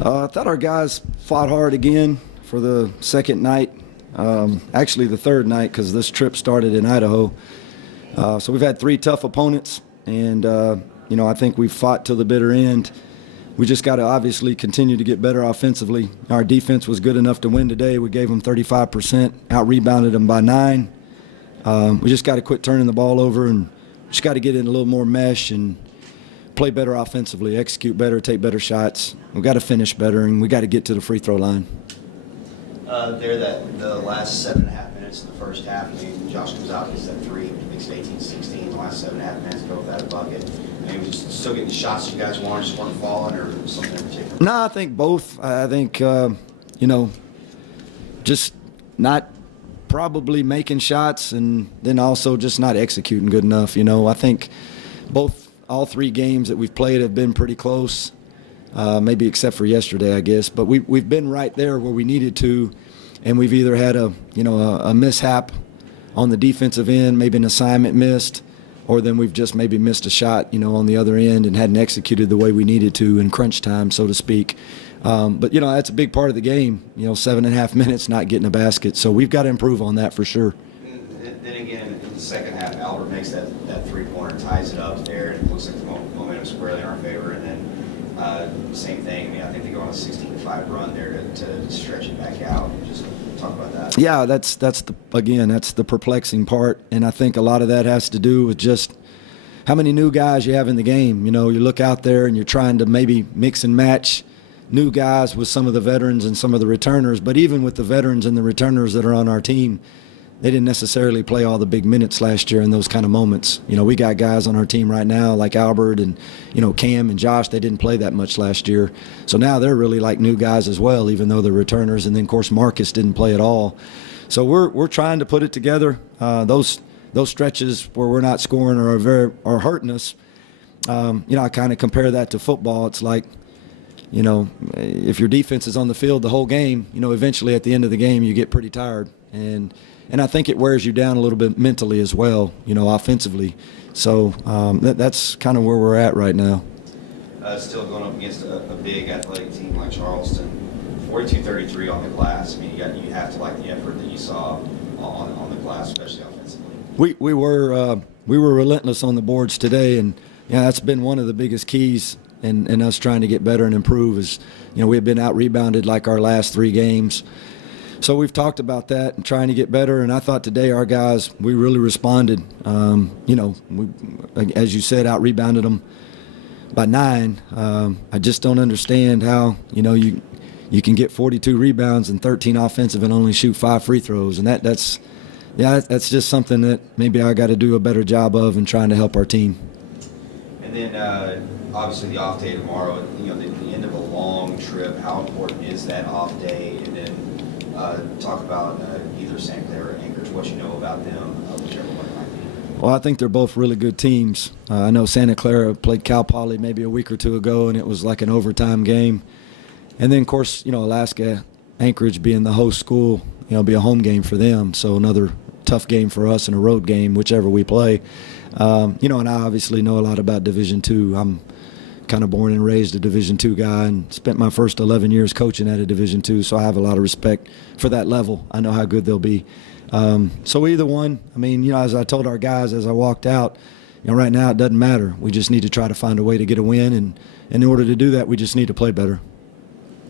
I thought our guys fought hard again for the second night, actually the third night because this trip started in Idaho. So we've had 3 tough opponents, and I think we've fought till the bitter end. We just got to obviously continue to get better offensively. Our defense was good enough to win today. We gave them 35%, out-rebounded them by 9. We just got to quit turning the ball over and just got to get in a little more mesh and play better offensively, execute better, take better shots. We've got to finish better, and we got to get to the free throw line. The last 7.5 minutes of the first half, Josh comes out, gets that 3, makes it 18-16. The last 7.5 minutes go without a bucket. Was still getting the shots you guys wanted, just weren't falling, or something in particular? No, I think both. I think, just not probably making shots and then also just not executing good enough. I think all 3 games that we've played have been pretty close, maybe except for yesterday, I guess. But we've been right there where we needed to, and we've either had a mishap on the defensive end, maybe an assignment missed, or then we've just maybe missed a shot, on the other end and hadn't executed the way we needed to in crunch time, so to speak. But that's a big part of the game, 7.5 minutes not getting a basket. So we've got to improve on that for sure. Then again, in the second half, Albert makes that 3-pointer, ties it up there, and it looks like the momentum is squarely in our favor. And then same thing, I think they go on a 16-5 run there to stretch it back out. Just talk about that. Yeah, that's the perplexing part, and I think a lot of that has to do with just how many new guys you have in the game. You look out there and you're trying to maybe mix and match new guys with some of the veterans and some of the returners, but even with the veterans and the returners that are on our team, they didn't necessarily play all the big minutes last year in those kind of moments. We got guys on our team right now like Albert and, Cam and Josh. They didn't play that much last year. So now they're really like new guys as well, even though they're returners. And then, of course, Marcus didn't play at all. So we're trying to put it together. Those stretches where we're not scoring are hurting us. I kind of compare that to football. It's like, if your defense is on the field the whole game, eventually at the end of the game you get pretty tired. And I think it wears you down a little bit mentally as well, offensively. So that's kind of where we're at right now. Still going up against a big athletic team like Charleston, 42-33 on the glass. You have to like the effort that you saw on the glass, especially offensively. We were relentless on the boards today, and that's been one of the biggest keys in us trying to get better and improve. Is we have been out rebounded like our last 3 games. So we've talked about that and trying to get better, and I thought today our guys, we really responded. We, as you said, out-rebounded them by 9. I just don't understand how, you can get 42 rebounds and 13 offensive and only shoot 5 free throws, and that's just something that maybe I got to do a better job of in trying to help our team. And then obviously the off day tomorrow, the end of a long trip, how important is that off day? And then talk about either Santa Clara or Anchorage, what you know about them, whichever one it might be. Well, I think they're both really good teams. I know Santa Clara played Cal Poly maybe a week or 2 ago, and it was like an overtime game. And then, of course, Alaska, Anchorage being the host school, be a home game for them. So another tough game for us and a road game, whichever we play. And I obviously know a lot about Division II. I'm kind of born and raised a Division II guy and spent my first 11 years coaching at a Division II, so I have a lot of respect for that level. I know how good they'll be. So either one, as I told our guys as I walked out, right now it doesn't matter. We just need to try to find a way to get a win, and in order to do that, we just need to play better.